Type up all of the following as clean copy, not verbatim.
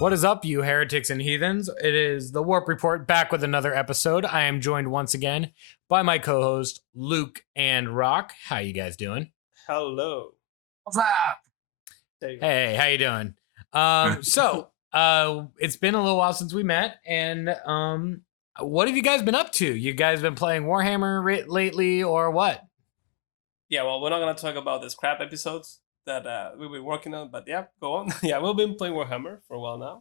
What is up, you heretics and heathens? It is the Warp Report back with another episode. I am joined once again by my co-host Luke and Rock. How you guys doing? Hello. What's up? Hey, how you doing? It's been a little while since we met, and what have you guys been up to? You guys been playing Warhammer lately, or what? Yeah, well, we're not gonna talk about the scrap episodes that we've been working on, but yeah, go on. Yeah, we've been playing Warhammer for a while now.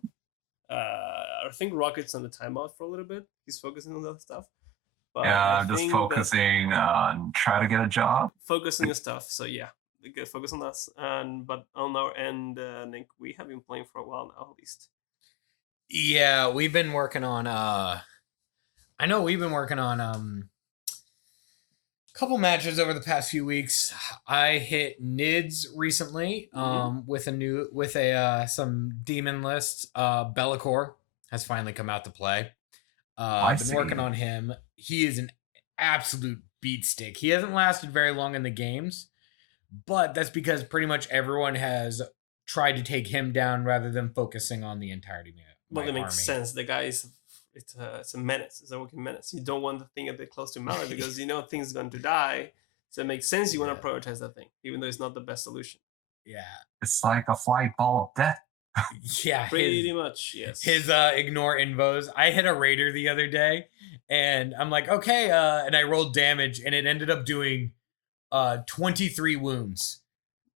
I think Rocket's on the timeout for a little bit. He's focusing on that stuff. But yeah, I'm just focusing on trying to get a job. Focusing on stuff. So yeah, focus on us. But on our end, Nick, we have been playing for a while now, at least. Yeah, we've been working on. I know we've been working on a couple matches over the past few weeks. I hit NIDS recently with some demon list. Bellicor has finally come out to play. I've been working on him. He is an absolute beat stick. He hasn't lasted very long in the games, but that's because pretty much everyone has tried to take him down rather than focusing on the entirety of my army. Well, it makes sense. The guy is it's a menace. It's a walking menace. You don't want the thing a bit close to melee because you know things are going to die. So it makes sense you want to prioritize that thing, even though it's not the best solution. Yeah. It's like a flight ball of death. Yeah. Pretty much, yes. His ignore invos. I hit a raider the other day and I'm like, okay, and I rolled damage and it ended up doing 23 wounds.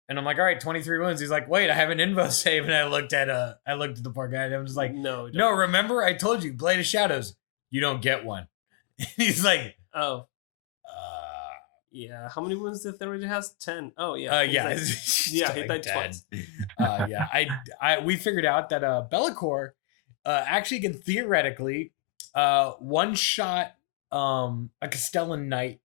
And I'm like, all right, 23 wounds. He's like, wait, I have an invo save. And I looked at the poor guy and I was just like, no, remember I told you, Blade of Shadows, you don't get one. He's like, oh. Yeah, how many wounds did Theory has? 10. Oh yeah. Yeah. Yeah, he died twice. We figured out that Bellicor actually can theoretically one shot a Castellan Knight.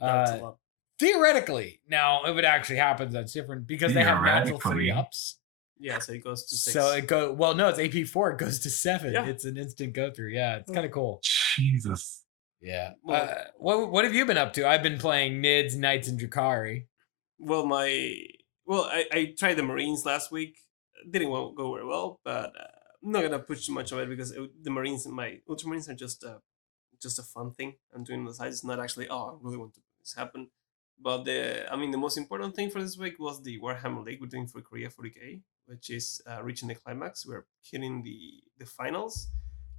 That's a lot. Theoretically. Now, if it actually happens, that's different because they have natural 3-ups. Yeah, so it goes to 6. So it goes, well, no, it's AP4. It goes to 7. Yeah. It's an instant go through. Yeah, it's kind of cool. Jesus. Yeah. What have you been up to? I've been playing Nids, Knights, and Drakari. Well, I tried the Marines last week. Didn't go very well, but I'm not gonna push too much of it because the Marines and my Ultramarines are just a fun thing I'm doing on the side. It's not actually I really want to make this happen. But the most important thing for this week was the Warhammer League we're doing for Korea 40K, which is reaching the climax. We're hitting the finals.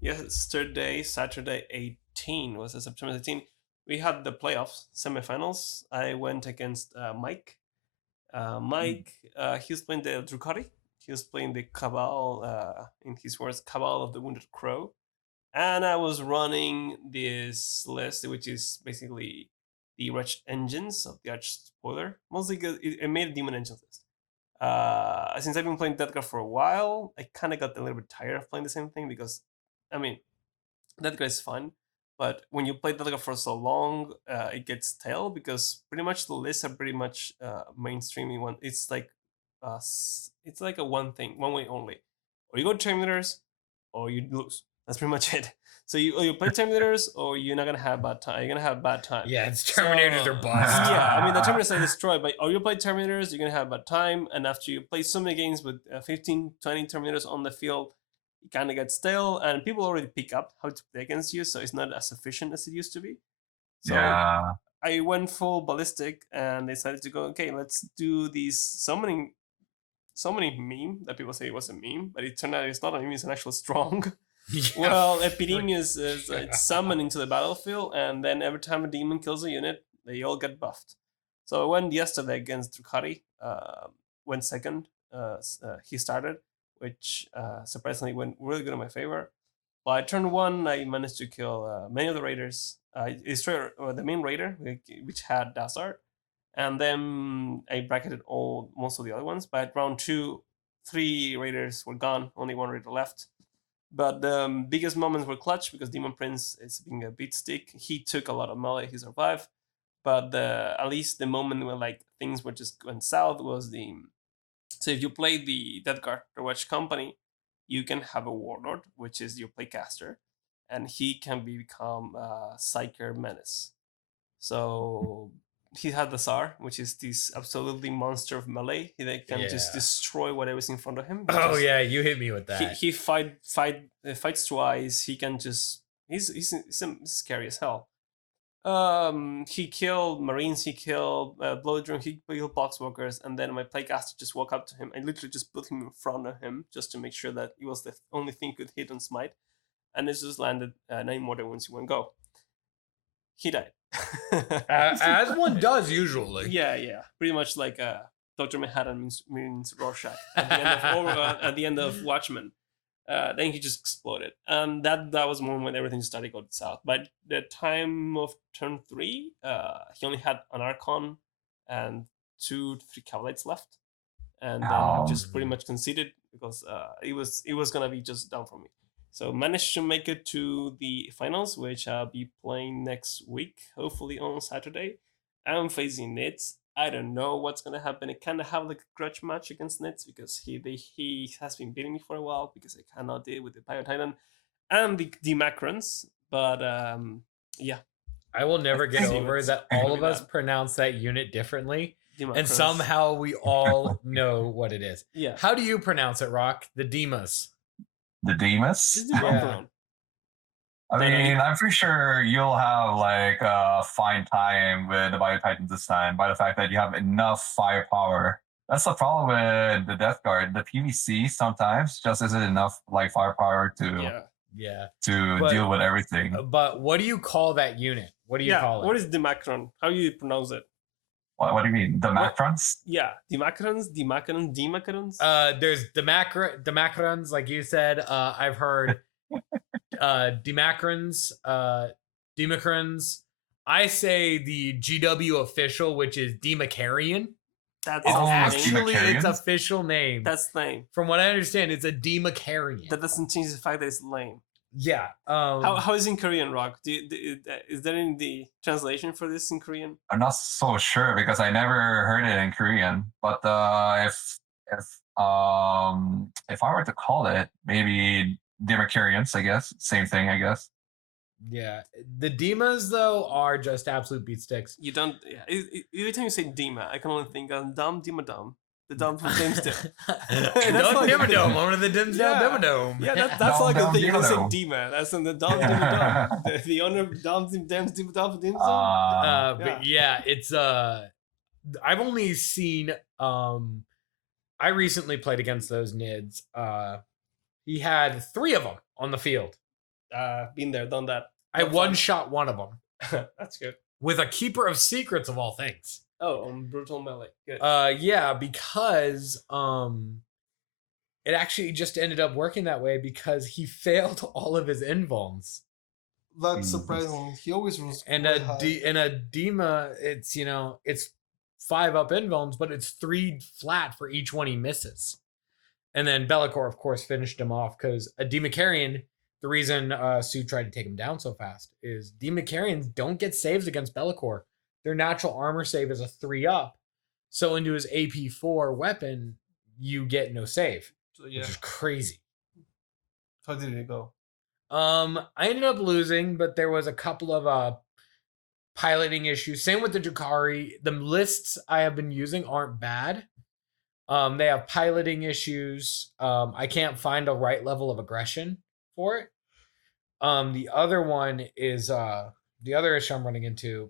Yesterday, Saturday 18 was September 18. We had the playoffs, semifinals. I went against Mike. He was playing the Drukari. He was playing the Cabal, in his words, Cabal of the Wounded Crow. And I was running this list, which is basically the Wretched Engines of the Arch Spoiler. Mostly because it made a Demon Engines list. Since I've been playing Deathguard for a while, I kind of got a little bit tired of playing the same thing because, Deathguard is fun, but when you play Deathguard for so long, it gets stale because pretty much the lists are pretty much mainstreaming one. It's like a one way only. Or you go to Terminators, or you lose. That's pretty much it. So you play Terminators, or you're not gonna have bad time. You're gonna have bad time. Yeah, it's Terminators or bust. Yeah, the Terminators are destroyed, but or you play Terminators, you're gonna have bad time. And after you play so many games with 15, 20 Terminators on the field, it kind of gets stale, and people already pick up how to play against you, so it's not as efficient as it used to be. So yeah. I went full ballistic and decided to go, okay, let's do these summoning meme that people say it was a meme, but it turned out it's not a meme, it's an actual strong. Yeah. Well, Epidemius is summoned into the battlefield, and then every time a demon kills a unit, they all get buffed. So I went yesterday against Drukari, went second. He started, which surprisingly went really good in my favor. By turn 1, I managed to kill many of the raiders. I destroyed the main raider, which had Dazart, and then I bracketed most of the other ones. By round 2, 3 raiders were gone, only 1 raider left. But the biggest moments were clutch because Demon Prince is being a beat stick. He took a lot of melee, he survived. But at least the moment when things were just going south was so if you play the Death Guard, the Watch Company, you can have a Warlord, which is your playcaster, and he can become a Psyker Menace. So he had the Tsar, which is this absolutely monster of melee. He can just destroy whatever's in front of him. Oh yeah, you hit me with that. He fights twice. He can just he's scary as hell. He killed Marines. He killed Bloodroom. He killed Boxwalkers, and then my Playcaster just walked up to him. I literally just put him in front of him just to make sure that it was the only thing he could hit on Smite, and it just landed 9 mortar wounds in one go. He died. As one does usually. Yeah. Pretty much like Dr. Manhattan means Rorschach at the end of Watchmen. Then he just exploded. And that was the moment when everything started going south. By the time of turn 3, he only had an Archon and 2-3 Cavalites left. And then he just pretty much conceded because it was gonna be just down for me. So managed to make it to the finals, which I'll be playing next week, hopefully on Saturday. I'm facing Nitz. I don't know what's gonna happen. I kind of have like a grudge match against Nitz because he has been beating me for a while because I cannot deal with the Pyro Titan and the Macrons. But yeah, I will never get over that all of us pronounce that unit differently, and somehow we all know what it is. Yeah. How do you pronounce it, Rock? The Demas. The Demas? Yeah. I mean, I'm pretty sure you'll have like a fine time with the Bio Titans this time by the fact that you have enough firepower. That's the problem with the Death Guard. The PvC sometimes just isn't enough like firepower to deal with everything. But what do you call that unit? What do you call it? What is the Macron? How do you pronounce it? What do you mean? The Macrons? Yeah, the Macrons. There's the Macrons, like you said. I've heard Demacrons, Demacrons. I say the GW official, which is Demacarian. That's actually its official name. That's the name. From what I understand, it's a Demacarian. That doesn't change the fact that it's lame. Yeah. How is it in Korean, Rock? Is there in the translation for this in Korean? I'm not so sure because I never heard it in Korean. But if I were to call it, maybe Demacarians, I guess. Same thing, I guess. Yeah. The Demas, though, are just absolute beat sticks. You don't... Yeah, every time you say Dema, I can only think of Dum Dema Dum. The Dom from Dimsdale. Dimmadome. One of the Dimsdale Dimmadome. Yeah, that's all I can think of. You say Dema. That's in the Dom Dimmadome. The owner of Dom Dimmadome. But yeah, it's... I've only seen... I recently played against those Nids. He had 3 of them on the field. Been there, done that. I one-shot one of them. That's good. With a Keeper of Secrets of all things. Oh, on Brutal Melee. Good. Yeah, because it actually just ended up working that way because he failed all of his invulns. That's surprising. He always was. And a Dema, it's it's 5 up invulns, but it's 3 flat for each one he misses. And then Bellicor, of course, finished him off because a Demacarian. The reason Sue tried to take him down so fast is Demacarians don't get saves against Bellicor. Their natural armor save is a 3 up. So into his AP4 weapon, you get no save. So, yeah. Which is crazy. How did it go? I ended up losing, but there was a couple of piloting issues. Same with the Drukhari. The lists I have been using aren't bad. They have piloting issues. I can't find a right level of aggression for it. The other one is the other issue I'm running into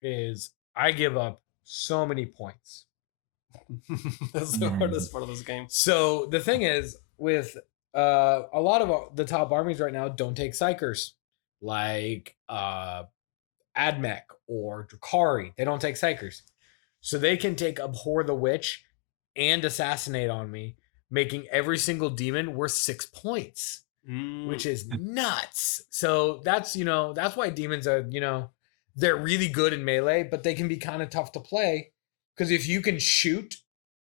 is I give up so many points. That's the hardest part of this game. So the thing is, with a lot of the top armies right now don't take Psychers, like Admech or Drukhari. They don't take Psychers. So they can take Abhor the Witch and Assassinate on me, making every single demon worth 6 points. Which is nuts. So that's why demons are, they're really good in melee, but they can be kind of tough to play because if you can shoot,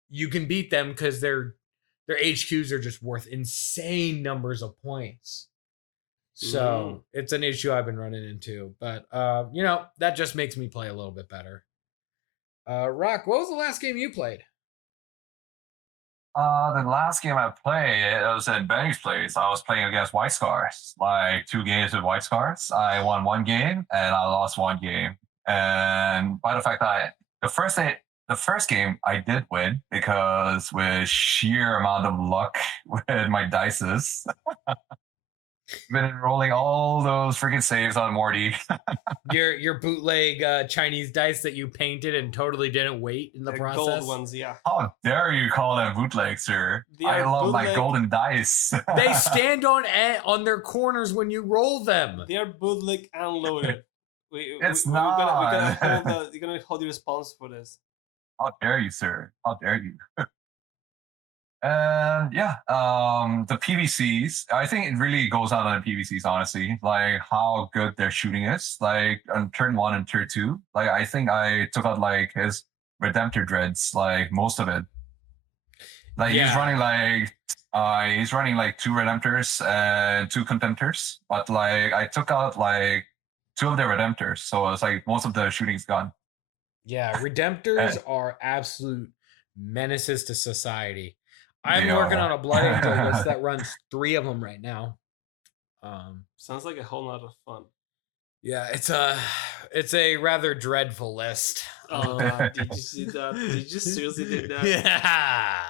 you can beat them because their HQs are just worth insane numbers of points. So it's an issue I've been running into, but that just makes me play a little bit better. Rock, what was the last game you played? The last game I played, it was at Benny's place. I was playing against White Scars, like 2 games with White Scars. I won 1 game and I lost 1 game. And by the fact that the first game I did win because with sheer amount of luck with my dices. Been rolling all those freaking saves on Morty. Your bootleg Chinese dice that you painted and totally didn't wait in the process. Gold ones, yeah. How dare you call them bootleg, sir? I love my golden dice. They stand on their corners when you roll them. They are bootleg and loaded. It's not. We're gonna hold you responsible for this. How dare you, sir? How dare you? And yeah, the PVCs, I think it really goes out on the PVCs, honestly, like how good their shooting is. Like on turn 1 and turn 2, like I think I took out like his Redemptor Dreads, like most of it. Like he's running like 2 Redemptors and 2 Contemptors, but like I took out like 2 of the Redemptors, so it's like most of the shooting's gone. Yeah, Redemptors are absolute menaces to society. I'm working on a Blood Angel list that runs 3 of them right now. Sounds like a whole lot of fun. Yeah, it's a rather dreadful list. Did you see that? Did you seriously do that? Yeah,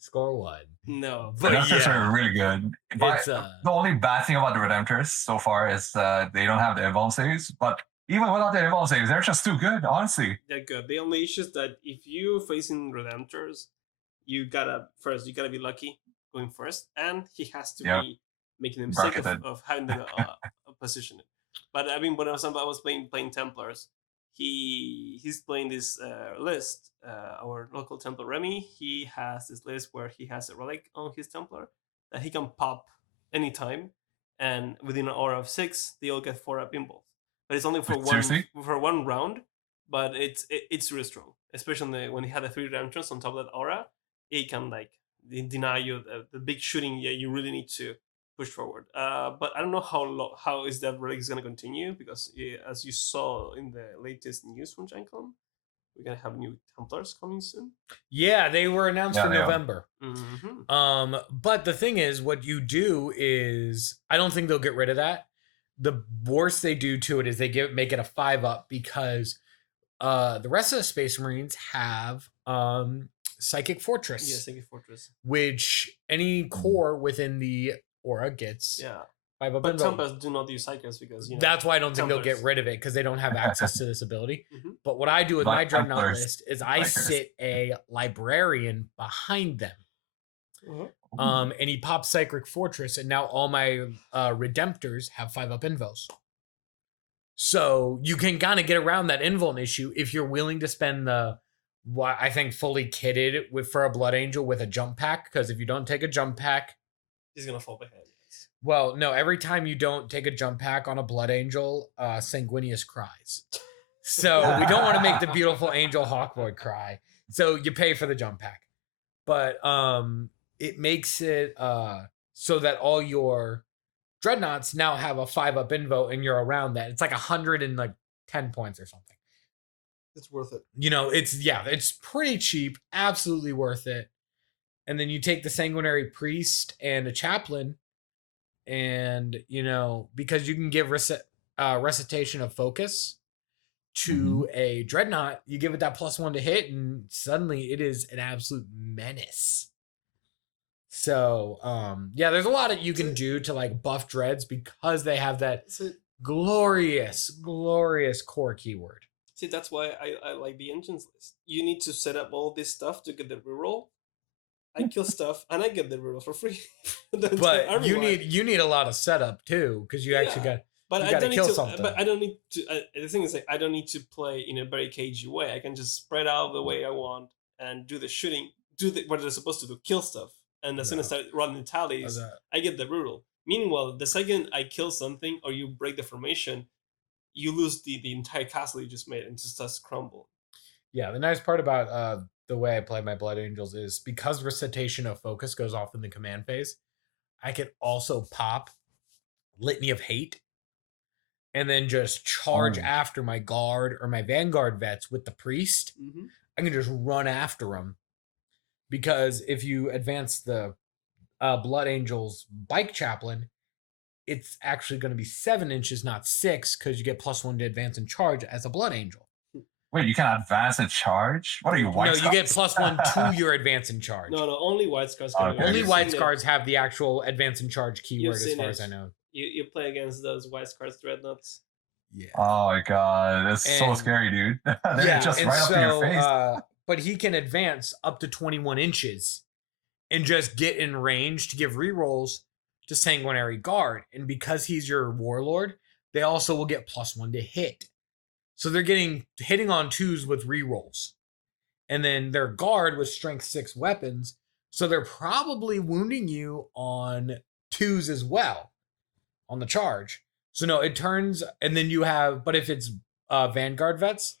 score 1. No, but Redemptors are really good. But the only bad thing about the Redemptors so far is that they don't have the invuln saves. But even without the invuln saves, they're just too good. Honestly, they're good. The only issue is that if you're facing Redemptors, you gotta be lucky going first, and he has to be making the mistake of having the position. But I mean, when I was playing Templars, he's playing this list. Our local Templar Remy, he has this list where he has a relic on his Templar that he can pop anytime, and within an aura of 6, they all get 4-up invulns. But it's only for one round. But it's really strong, especially when he had the 3 Redemptors on top of that aura. It can like deny you the big shooting you really need to push forward. But I don't know how is that relic is going to continue, because as you saw in the latest news from GenCon, we're going to have new Templars coming soon. Yeah, they were announced for November. Mm-hmm. But the thing is, what you do is, I don't think they'll get rid of that. The worst they do to it is they make it a 5-up, because the rest of the Space Marines have Psychic Fortress. Yeah, Psychic Fortress. Which any core within the aura gets. Yeah. 5-up. But Templars do not use Psychics because, that's why I don't think they'll get rid of it, because they don't have access to this ability. But what I do with my Dreadnought list is I sit a Librarian behind them. And he pops Psychic Fortress, and now all my Redemptors have 5-up invos. So you can kind of get around that invuln issue if you're willing to spend I think fully kitted for a Blood Angel with a jump pack, because if you don't take a jump pack, he's gonna fall behind. Well, no, every time you don't take a jump pack on a Blood Angel, Sanguinius cries. So we don't want to make the beautiful Angel Hawkboy cry. So you pay for the jump pack. But it makes it so that all your Dreadnoughts now have a 5-up invo, and you're around that. It's like 110 points or something. It's worth it. It's pretty cheap. Absolutely worth it. And then you take the Sanguinary Priest and a Chaplain, and, because you can give Recitation of Focus to a Dreadnought, you give it that +1 to hit, and suddenly it is an absolute menace. So, there's a lot that you can do to like buff Dreads, because they have that glorious, glorious core keyword. See, that's why I like the engines list. You need to set up all this stuff to get the reroll. I kill stuff and I get the reroll for free. But you need a lot of setup too, because you actually got. But I don't need to. Something. But I don't need to. The thing is, like, I don't need to play in a very cagey way. I can just spread out the way I want and do the shooting, what they're supposed to do, kill stuff. And as soon as I start running the tallies, I get the reroll. Meanwhile, the second I kill something or you break the formation, you lose the entire castle you just made and just starts crumble. Yeah, the nice part about the way I play my Blood Angels is, because Recitation of Focus goes off in the command phase, I can also pop Litany of Hate and then just charge after my Guard or my Vanguard vets with the Priest. I can just run after them. Because if you advance the Blood Angels Bike Chaplain, it's actually going to be 7 inches, not 6, because you get +1 to advance and charge as a Blood Angel. Wait, you can advance and charge? What are you, white No, you get scars? +1 to your advance and charge. No, only white scars. Okay. Only You've white seen it. scars have the actual advance and charge keyword, as seen far it. as I know. You play against those white scars dreadnoughts. Yeah. Oh my god, that's so And- scary, dude. They're just and right up in your face. but he can advance up to 21 inches and just get in range to give rerolls to Sanguinary Guard. And because he's your warlord, they also will get +1 to hit. So they're hitting on 2s with rerolls. And then their guard with strength 6 weapons. So they're probably wounding you on 2s as well on the charge. So no, it turns, and then you have, but if it's Vanguard vets,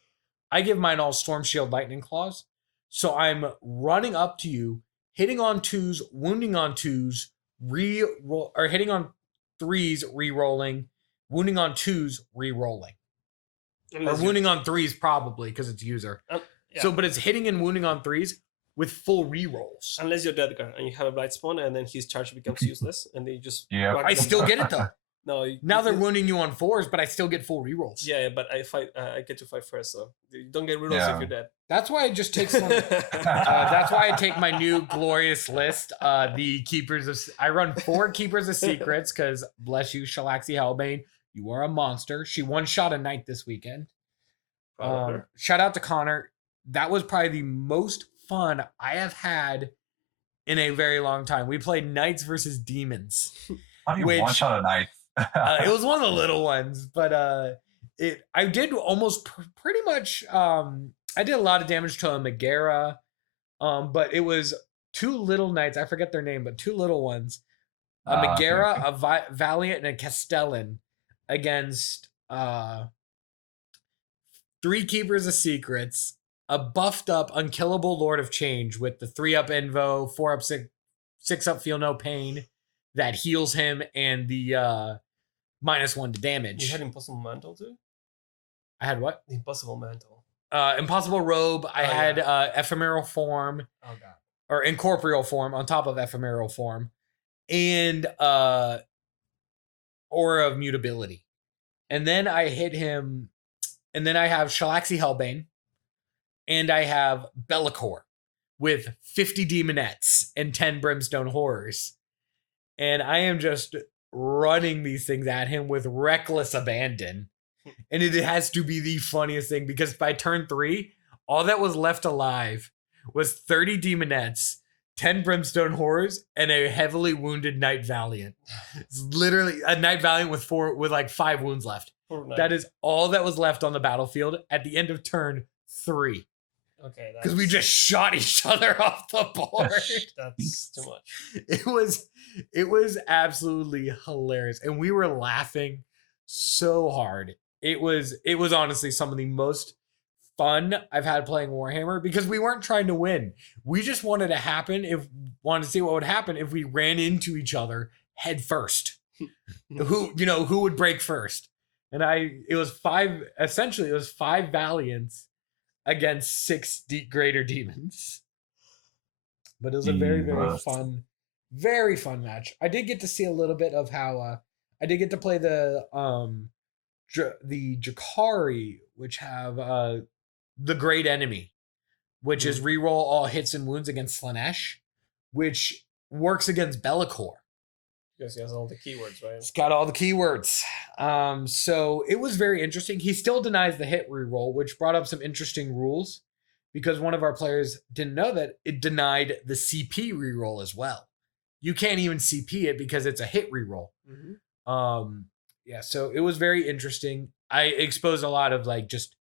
I give mine all Storm Shield Lightning Claws. So I'm running up to you, hitting on 2s, wounding on 2s, re-roll, or hitting on 3s, re-rolling, wounding on 2s, re-rolling. Or wounding on 3s probably, because it's user. Yeah. So, but it's hitting and wounding on 3s with full re-rolls. Unless you're dead guard and you have a blight spawn, and then his charge becomes useless, and then you just. Yeah. whack I them. still get it though. No. Now they're wounding you on 4s, but I still get full rerolls. Yeah, but I fight. I get to fight first, so you don't get rerolls Yeah. if you're dead. That's why I just take some. That's why I take my new glorious list. The keepers of. I run 4 keepers of secrets because bless you, Shalaxi Hellbane, you are a monster. She one-shot a knight this weekend. Shout out to Connor. That was probably the most fun I have had in a very long time. We played knights versus demons. How do you which- one-shot a knife? It was one of the little ones, but I did almost pretty much. I did a lot of damage to a Megara, but it was 2 little knights. I forget their name, but 2 little ones. A Megara, okay. a Valiant, and a Castellan against 3 Keepers of Secrets, a buffed up, unkillable Lord of Change with the 3-up Invo, 4-up, 6-up Feel No Pain that heals him, and the -1 to damage. You had Impossible Mantle too? I had what? The Impossible Mantle. Impossible Robe. I had Ephemeral Form, Oh god. or Incorporeal Form on top of Ephemeral Form, and Aura of Mutability. And then I hit him, and then I have Shalaxi Hellbane, and I have Bellicor with 50 Demonettes and 10 Brimstone Horrors. And I am just running these things at him with reckless abandon. And it has to be the funniest thing because by turn 3, all that was left alive was 30 Demonettes, 10 Brimstone Horrors, and a heavily wounded Knight Valiant. It's literally a Knight Valiant with 5 wounds left. That is all that was left on the battlefield at the end of turn 3. Okay. Because we just shot each other off the board. That's too much. It was absolutely hilarious. And we were laughing so hard. It was honestly some of the most fun I've had playing Warhammer because we weren't trying to win. We just wanted to see what would happen if we ran into each other head first. who would break first. And it was 5 Valiants against 6 greater demons. But it was a very, very fun match. I did get to see a little bit of how I did get to play the Jakari, which have the Great Enemy, which is reroll all hits and wounds against Slanesh, which works against Bellicor. Because he has all the keywords, right? It's got all the keywords. So it was very interesting. He still denies the hit reroll, which brought up some interesting rules because one of our players didn't know that it denied the CP reroll as well. You can't even CP it because it's a hit reroll. Yeah, so it was very interesting. I exposed a lot of just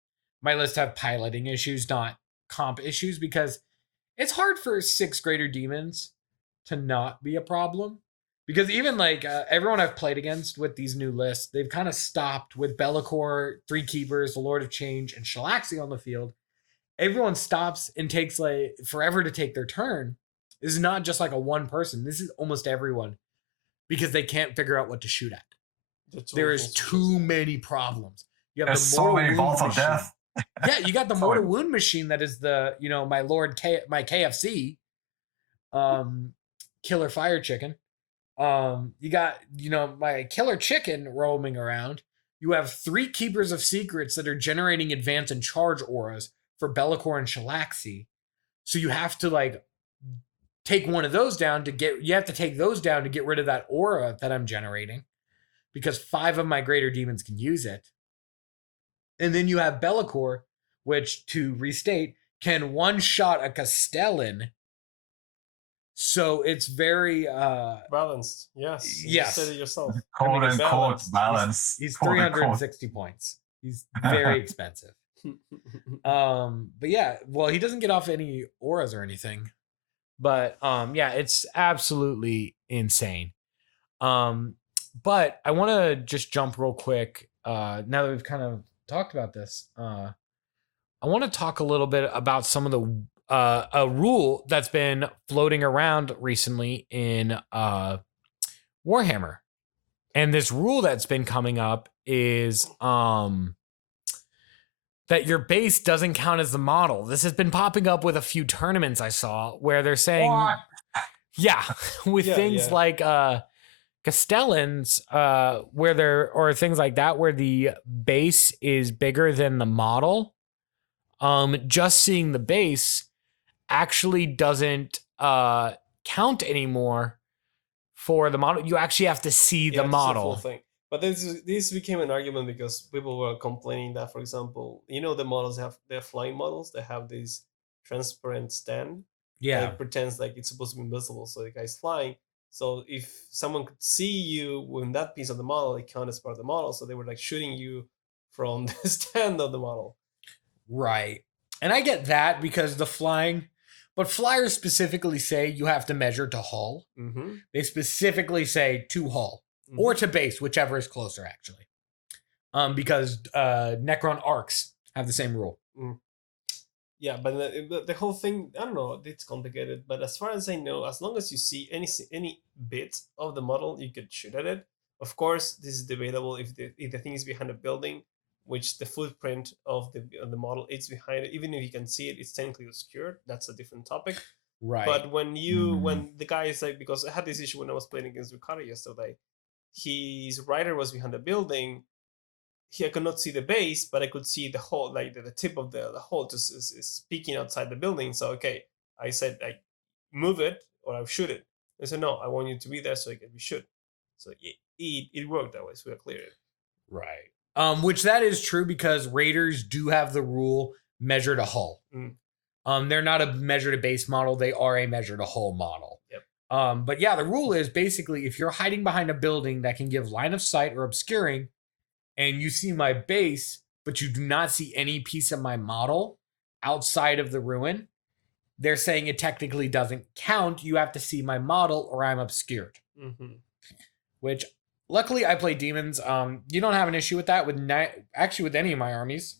my list have piloting issues, not comp issues, because it's hard for 6 greater demons to not be a problem. Because even everyone I've played against with these new lists, they've kind of stopped with Bellicor, 3 Keepers, the Lord of Change, and Shalaxi on the field. Everyone stops and takes forever to take their turn. This is not just a one person. This is almost everyone because they can't figure out what to shoot at. There is too many problems. You have There's so many bolts of death. Yeah, you got the mortal wound machine that is the my KFC, killer fire chicken. You got, my killer chicken roaming around. You have 3 keepers of secrets that are generating advance and charge auras for Bellicor and Shalaxi. So you have to take one of those down to get rid of that aura that I'm generating, because 5 of my greater demons can use it. And then you have Bellicor, which, to restate, can one-shot a Castellan. So it's very balanced. Yes. You Yes. said it yourself. Quote unquote balance. He's Quote, unquote. 360 points. He's very expensive. But yeah, well, he doesn't get off any auras or anything. But yeah, it's absolutely insane. But I want to just jump real quick. Now that we've kind of talked about this, I want to talk a little bit about some of the a rule that's been floating around recently in Warhammer. And this rule that's been coming up is that your base doesn't count as the model. This has been popping up with a few tournaments I saw where they're saying, What? yeah, with things like Castellans, or things like that, where the base is bigger than the model. Just seeing the base actually doesn't count anymore for the model. You actually have to see the model. Thing. But this became an argument because people were complaining that, for example, the models they're flying models. They have this transparent stand. Yeah, that pretends like it's supposed to be invisible, so the guy's flying. So if someone could see you with that piece of the model, it counts as part of the model. So they were shooting you from the stand of the model. Right. And I get that because the flying, but flyers specifically say you have to measure to hull. Mm-hmm. They specifically say to hull or to base, whichever is closer, actually. Because Necron arcs have the same rule. Yeah, but the whole thing, I don't know, it's complicated. But as far as I know, as long as you see any bit of the model, you could shoot at it. Of course, this is debatable if the thing is behind a building, which the footprint of the model is behind it. Even if you can see it, it's technically obscured. That's a different topic. Right. But when the guy is because I had this issue when I was playing against Ricardo yesterday, his rider was behind the building. I could not see the base, but I could see the hole, the tip of the hole just is peeking outside the building. So, okay, I said, move it or I'll shoot it. They said, no, I want you to be there so it can be shoot. So it worked that way, so we cleared it. Right. Which that is true because Raiders do have the rule measure to hull. They're not a measure to base model. They are a measure to hull model. Yep. But yeah, the rule is basically if you're hiding behind a building that can give line of sight or obscuring, and you see my base, but you do not see any piece of my model outside of the ruin, they're saying it technically doesn't count. You have to see my model or I'm obscured. Mm-hmm. Which, luckily, I play demons. You don't have an issue with that with any of my armies.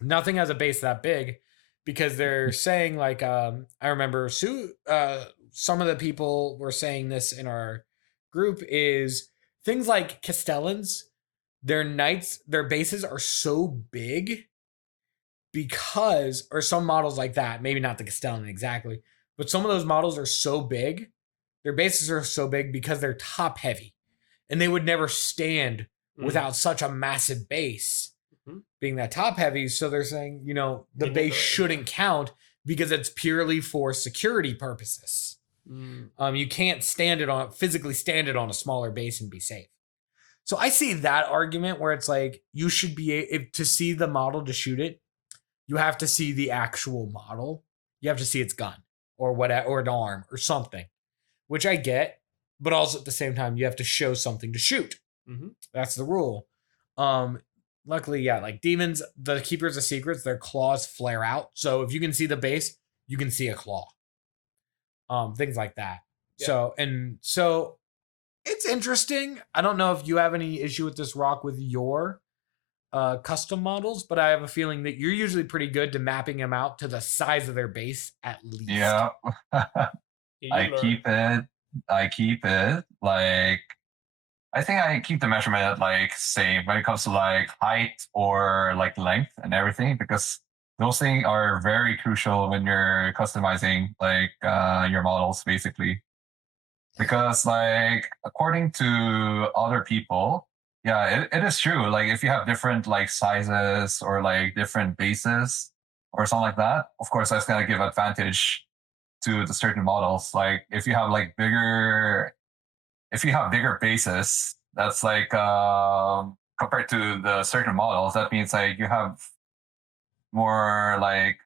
Nothing has a base that big because they're saying I remember some of the people were saying this in our group is things like Castellans. Their bases are so big or some models like that, maybe not the Castellan exactly, but some of those models are so big, their bases are so big because they're top heavy and they would never stand without such a massive base being that top heavy. So they're saying, the base shouldn't count because it's purely for security purposes. You can't physically stand it on a smaller base and be safe. So I see that argument where it's you should be to see the model to shoot it. You have to see the actual model. You have to see its gun or whatever, or an arm or something, which I get. But also at the same time, you have to show something to shoot. Mm-hmm. That's the rule. Luckily, yeah, like demons, the keepers of secrets, their claws flare out. So if you can see the base, you can see a claw. Things like that. Yeah. So it's interesting. I don't know if you have any issue with this, Rock, with your custom models, but I have a feeling that you're usually pretty good to mapping them out to the size of their base at least. Yeah. I keep it. I think I keep the measurement same when it comes to height or length and everything, because those things are very crucial when you're customizing your models, basically. Because like according to other people, yeah, it is true. Like if you have different like sizes or like different bases or something like that, of course that's gonna give advantage to the certain models. Like if you have bigger bases, that's like compared to the certain models, that means like you have more like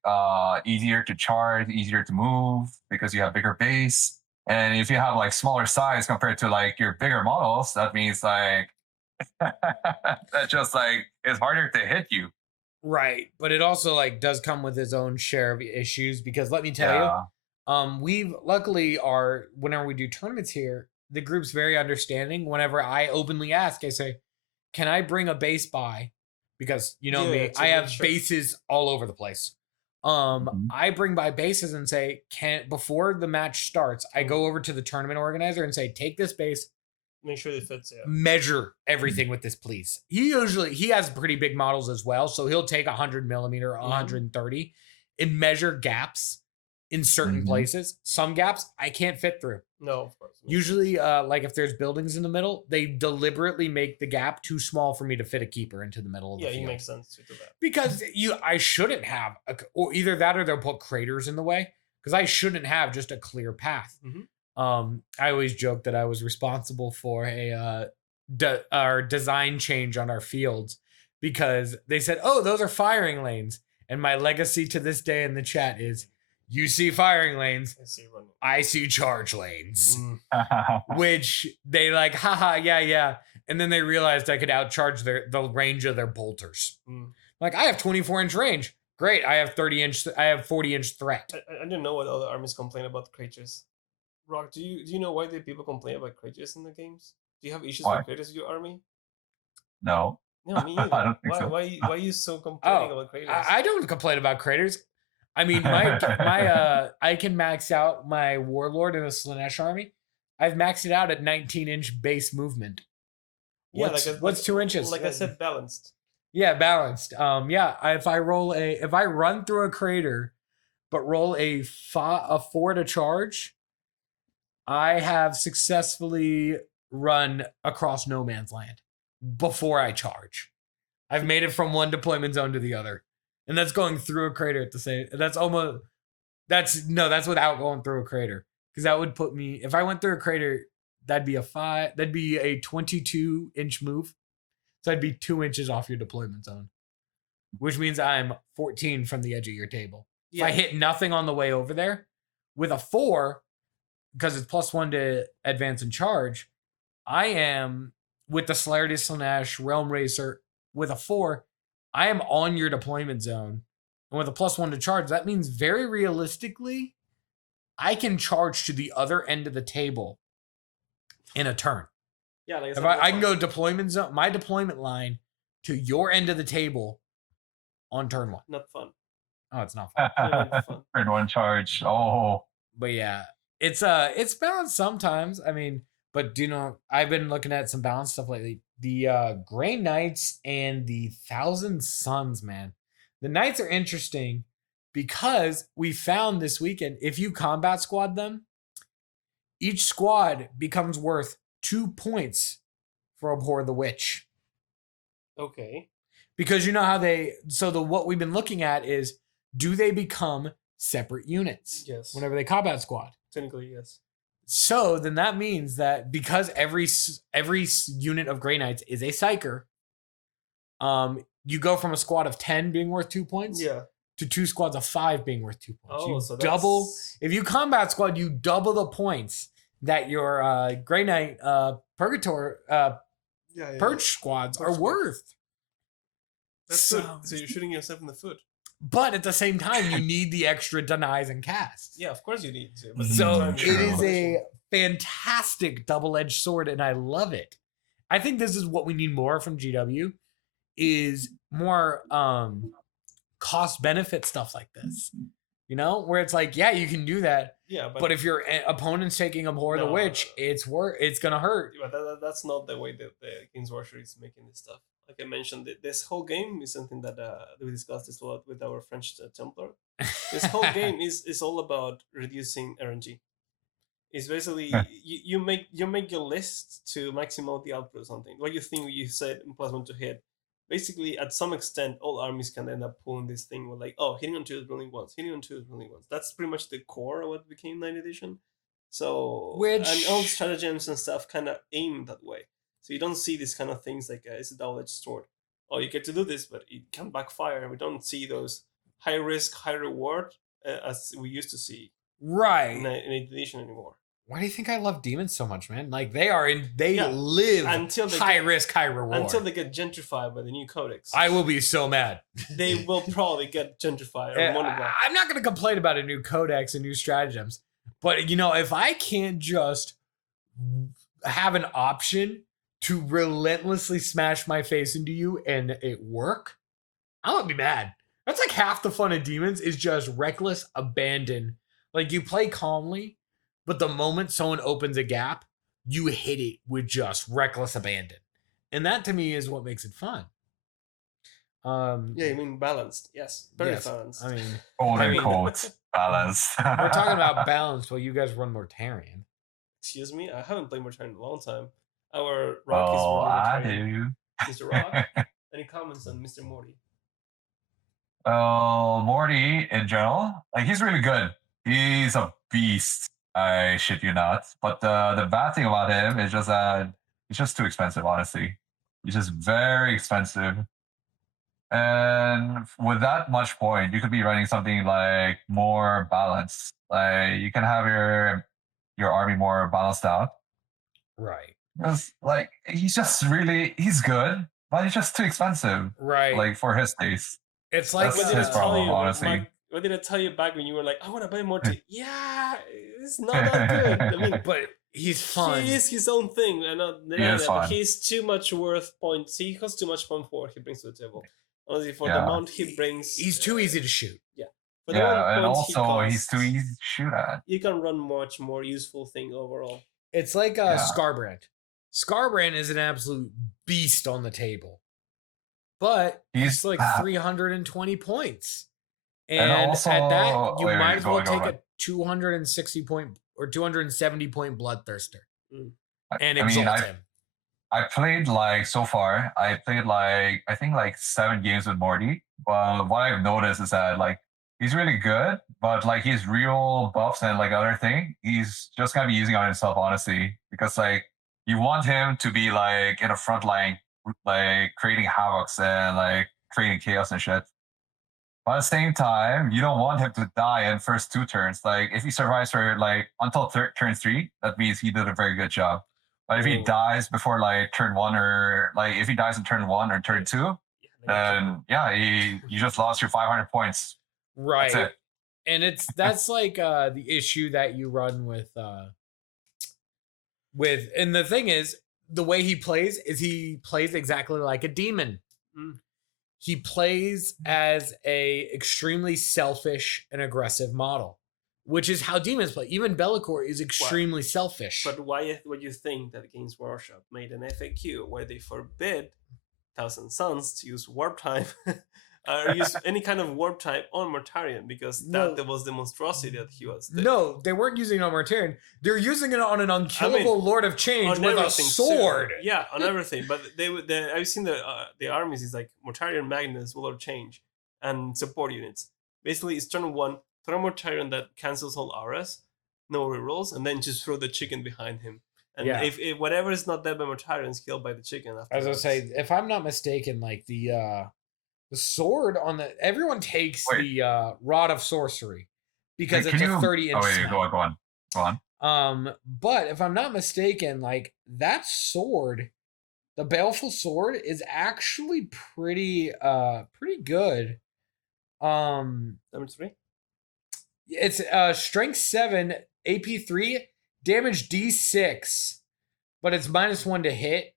easier to charge, easier to move because you have bigger base. And if you have like smaller size compared to like your bigger models, that means like that just like it's harder to hit you. Right, but it also like does come with its own share of issues because let me tell you, we've luckily are whenever we do tournaments here, the group's very understanding. Whenever I openly ask, I say, "Can I bring a base by?" Because you know me, I have bases all over the place. I bring by bases and say, "Can before the match starts, I go over to the tournament organizer and say, take this base." Make sure it fits. Yeah. Measure everything with this, please. He has pretty big models as well, so he'll take 100 millimeter, 130, and measure gaps in certain places. Some gaps I can't fit through. No, of course. Usually, like if there's buildings in the middle, they deliberately make the gap too small for me to fit a keeper into the middle of the field. Yeah, it makes sense to do that. Because I shouldn't have, or either that or they'll put craters in the way. Because I shouldn't have just a clear path. I always joke that I was responsible for our design change on our fields because they said, "Oh, those are firing lanes," and my legacy to this day in the chat is, "You see firing lanes, I see charge lanes," which they like, haha, yeah, and then they realized I could outcharge the range of their bolters. Like I have 24-inch range, great. I have 30-inch, I have 40-inch threat. I didn't know what other armies complain about creatures. Rock, do you know why the people complain about creatures in the games? Do you have issues with creatures in your army? No. No, me either. I don't think so. Why are you so complaining about creators? I don't complain about creators. I mean, my I can max out my warlord in a Slanesh army. I've maxed it out at 19-inch base movement. What's 2 inches? Like I said, balanced. Yeah, balanced. If I run through a crater, but roll a 4 to charge, I have successfully run across no man's land before I charge. I've made it from one deployment zone to the other. And that's going through a crater at the same. That's without going through a crater. Because that would put me, if I went through a crater, that'd be a 22-inch move. So I'd be 2 inches off your deployment zone. Which means I'm 14 from the edge of your table. Yeah. If I hit nothing on the way over there, with a 4, because it's +1 to advance and charge, I am with the Slayer Slanesh Realm Racer with a 4. I am on your deployment zone, and with a +1 to charge, that means very realistically, I can charge to the other end of the table in a turn. Yeah, like if I can go deployment zone, my deployment line to your end of the table on turn 1. Not fun. Oh, it's not fun. Turn 1 charge. Oh, but yeah. It's balanced sometimes. I mean, but I've been looking at some balanced stuff lately. The Grey Knights and the Thousand Suns, man. The Knights are interesting because we found this weekend, if you combat squad them, each squad becomes worth 2 points for Abhor the Witch. Okay. Because you know how what we've been looking at is, do they become separate units? Yes. Whenever they combat squad. Technically, yes. So then that means that because every unit of Grey Knights is a psyker, you go from a squad of 10 being worth 2 points, to 2 squads of 5 being worth 2 points. Oh, so double. If you combat squad, you double the points that your Grey Knight Purge squads are worth. That's good. So you're shooting yourself in the foot. But at the same time, you need the extra denies and casts. Yeah, of course you need to. But so it is a fantastic double-edged sword, and I love it. I think this is what we need more from GW, is more cost-benefit stuff like this. You know, where it's like, yeah, you can do that. Yeah, but if your opponent's taking Abhor the Witch, it's gonna hurt. But that's not the way that the Games Workshop is making this stuff. Like I mentioned, this whole game is something that we discussed this a lot with our French Templar. This whole game is all about reducing RNG. It's basically you make your list to maximize the output or something. What you think you said in +1 to hit. Basically, at some extent, all armies can end up pulling this thing with like, oh, hitting on 2 is rolling once, hitting on 2 is rolling once. That's pretty much the core of what became 9th edition. So and all the stratagems and stuff kind of aim that way. So you don't see these kind of things like it's a double-edged sword. Oh, you get to do this, but it can backfire. We don't see those high risk, high reward as we used to see right in 8th edition anymore. Why do you think I love demons so much, man? Like they live until high risk, high reward. Until they get gentrified by the new codex. I will be so mad. They will probably get gentrified. I'm not going to complain about a new codex and new stratagems. But, if I can't just have an option to relentlessly smash my face into you and it work, I'm going to be mad. That's like half the fun of demons is just reckless abandon. Like you play calmly, but the moment someone opens a gap, you hit it with just reckless abandon. And that to me is what makes it fun. Yeah, you mean balanced. Yes, very balanced. I mean, quote, balanced. We're talking about balanced while you guys run Mortarion. Excuse me? I haven't played Mortarion in a long time. Our Rock is running I do. Mr. Rock, any comments on Mr. Morty? Morty, in general, like, he's really good. He's a beast. I shit you not. But the bad thing about him is just that he's just too expensive, honestly. He's just very expensive. And with that much point, you could be running something like more balanced. Like you can have your army more balanced out. Right. Because like he's good, but he's just too expensive. Right. Like for his taste. It's like that's his problem, honestly. What did I tell you back when you were like, I want to buy Morty? Yeah, it's not that good. I mean, but he's fun. He is his own thing. But he's too much worth points. He costs too much fun for what he brings to the table. Honestly, for the amount he brings, he's too easy to shoot. Yeah. And also he's too easy to shoot at. You can run much more useful thing overall. It's like Scarbrand. Scarbrand is an absolute beast on the table, but he's like 320 points. And also, at that, you might as well take a 260 point or 270 point Bloodthirster and exalt him. I played I think 7 games with Morty. But what I've noticed is that he's really good, but his real buffs and other thing, he's just gonna be using on himself, honestly, because you want him to be in a front line, creating havocs and creating chaos and shit. But at the same time, you don't want him to die in first 2 turns. If he survives for until turn 3, that means he did a very good job. But if he dies before turn 1 or if he dies in turn 1 or turn 2, then you just lost your 500 points. Right. That's it. And that's the issue that you run with and the thing is, the way he plays exactly like a demon. He plays as a extremely selfish and aggressive model, which is how demons play. Even Bellicor is extremely selfish. But why would you think that Games Workshop made an FAQ where they forbid Thousand Suns to use warp time or use any kind of warp type on Mortarion, because that was the monstrosity that he was doing. No, they weren't using it on Mortarion. They're using it on an unkillable Lord of Change with a sword. Too. Yeah, on everything. But I've seen the armies is Mortarion, Magnus, Lord of Change, and support units. Basically, it's turn 1, throw Mortarion that cancels all auras, no rerolls, and then just throw the chicken behind him. And if whatever is not dead by Mortarion is killed by the chicken. As I say, if I'm not mistaken, the sword on everyone takes the Rod of Sorcery because it's a 30-inch. Go on. But if I'm not mistaken, that sword, the Baleful Sword, is actually pretty good. Damage 3. It's strength 7, AP 3, damage D6, but it's -1 to hit.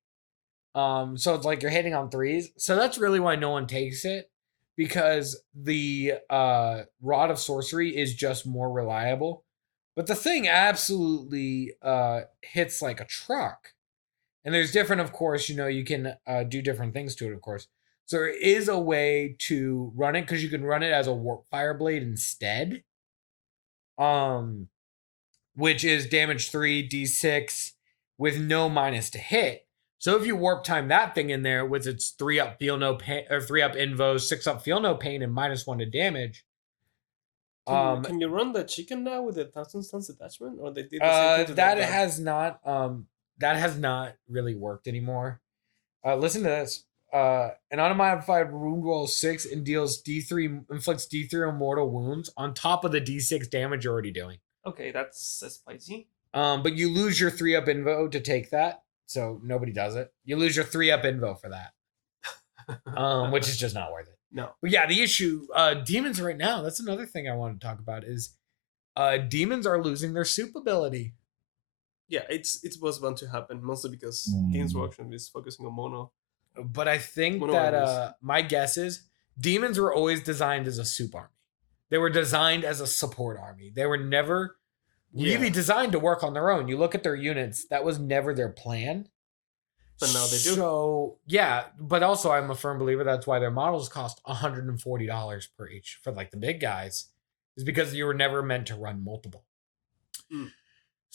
So it's you're hitting on 3s. So that's really why no one takes it, because the Rod of Sorcery is just more reliable. But the thing absolutely hits like a truck. And there's different, of course, you can do different things to it, of course. So there is a way to run it, because you can run it as a Warp Fire Blade instead. which is damage 3 d6 with no minus to hit. So if you warp time that thing in there with its 3 up feel no pain, or 3 up invo, 6 up feel no pain, and -1 to damage. Can you run the chicken now with the 1,000 stance attachment, or they did the same thing to that gun? that has not really worked anymore. Listen to this. An unmodified wound roll 6 and inflicts D3 on mortal wounds on top of the D6 damage you're already doing. Okay, that's spicy. But you lose your 3 up invo to take that, so nobody does it. You lose your 3 up invo for that, which is just not worth it. No. But yeah, the issue, demons right now, that's another thing I want to talk about is demons are losing their soup ability. Yeah, it was bound to happen, mostly because Games Workshop is focusing on mono. But I think Mono that armies. my guess is demons were always designed as a soup army. They were designed as a support army. They were never really designed to work on their own. You look at their units, that was never their plan. But now they do. So, yeah, but also I'm a firm believer that's why their models cost $140 per each for like the big guys, is because you were never meant to run multiple.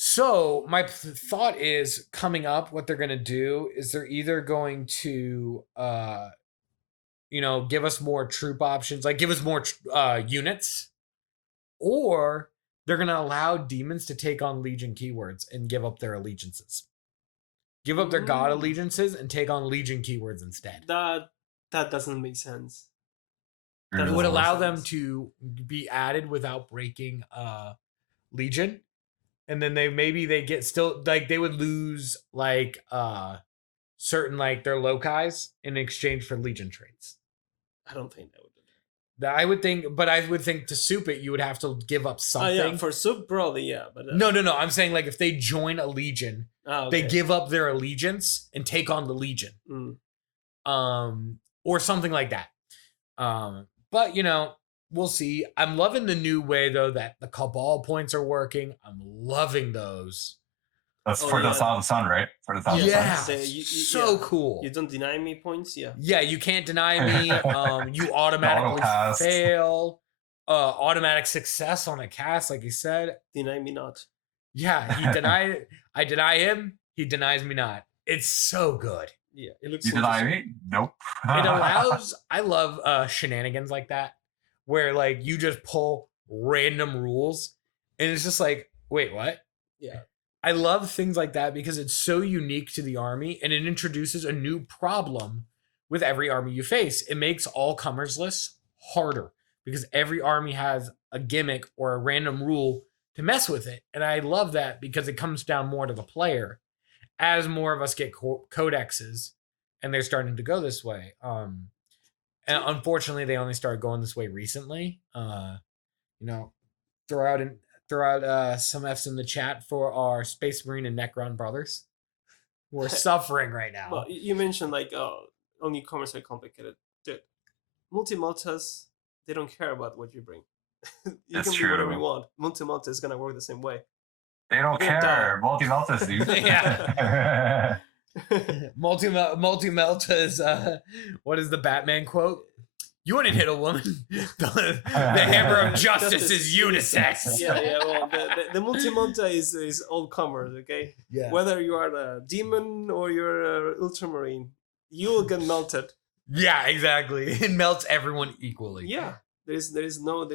So my thought is coming up, what they're going to do is they're either going to, give us more troop options, like give us more units, or they're going to allow demons to take on Legion keywords and give up their allegiances. Give up their god allegiances and take on Legion keywords instead. That doesn't make sense. It would allow them to be added without breaking Legion. And then they get still like they would lose like certain like their locais in exchange for Legion traits. I don't think that would do I would think to soup it, you would have to give up something. yeah, for soup probably, yeah. But no. I'm saying like if they join a Legion, they give up their allegiance and take on the Legion. Or something like that. But we'll see. I'm loving the new way though that the Cabal points are working. I'm loving those. That's for the Thousand Sun, right? For the Thousand Sun. So cool. You don't deny me points, yeah. Yeah, you can't deny me. You automatically fail. Automatic success on a cast, like you said. Deny me not. Yeah, I deny him. He denies me not. It's so good. Yeah, it looks. You deny me? Nope. It allows. I love shenanigans like that, where like you just pull random rules, and it's just like, wait, what? Yeah. I love things like that because it's so unique to the army, and it introduces a new problem with every army you face. It makes all comers lists harder because every army has a gimmick or a random rule to mess with it, and I love that because it comes down more to the player. As more of us get codexes, and they're starting to go this way. And unfortunately, they only started going this way recently. Throw out some F's in the chat for our Space Marine and Necron brothers. We're suffering right now. Well, you mentioned like only commerce are complicated. Dude, multi-multas, they don't care about what you bring. That's can true. do whatever you want. Multi-multa is gonna work the same way. They don't care. Multi-Meltas, dude. Yeah. Multi-Melta is, what is the Batman quote? You wouldn't hit a woman. The hammer of justice is unisex. Yeah. Well, the multi-multa is all comers, okay? Yeah. Whether you are a demon or you're an ultramarine, you will get melted. Yeah, exactly. It melts everyone equally. Yeah. There's no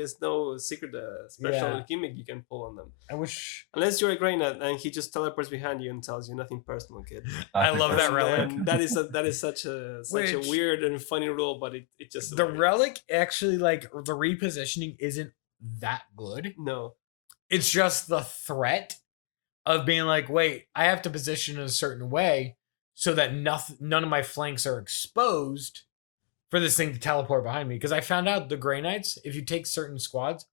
secret special gimmick you can pull on them. I wish, unless you're a Greynet and he just teleports behind you and tells you nothing personal, kid. I love that relic. That is such a weird and funny rule, but it just the relic actually, like, the repositioning isn't that good. No, it's just the threat of being like, wait, I have to position in a certain way so that none of my flanks are exposed for this thing to teleport behind me. Because I found out the Grey Knights, if you take certain squads,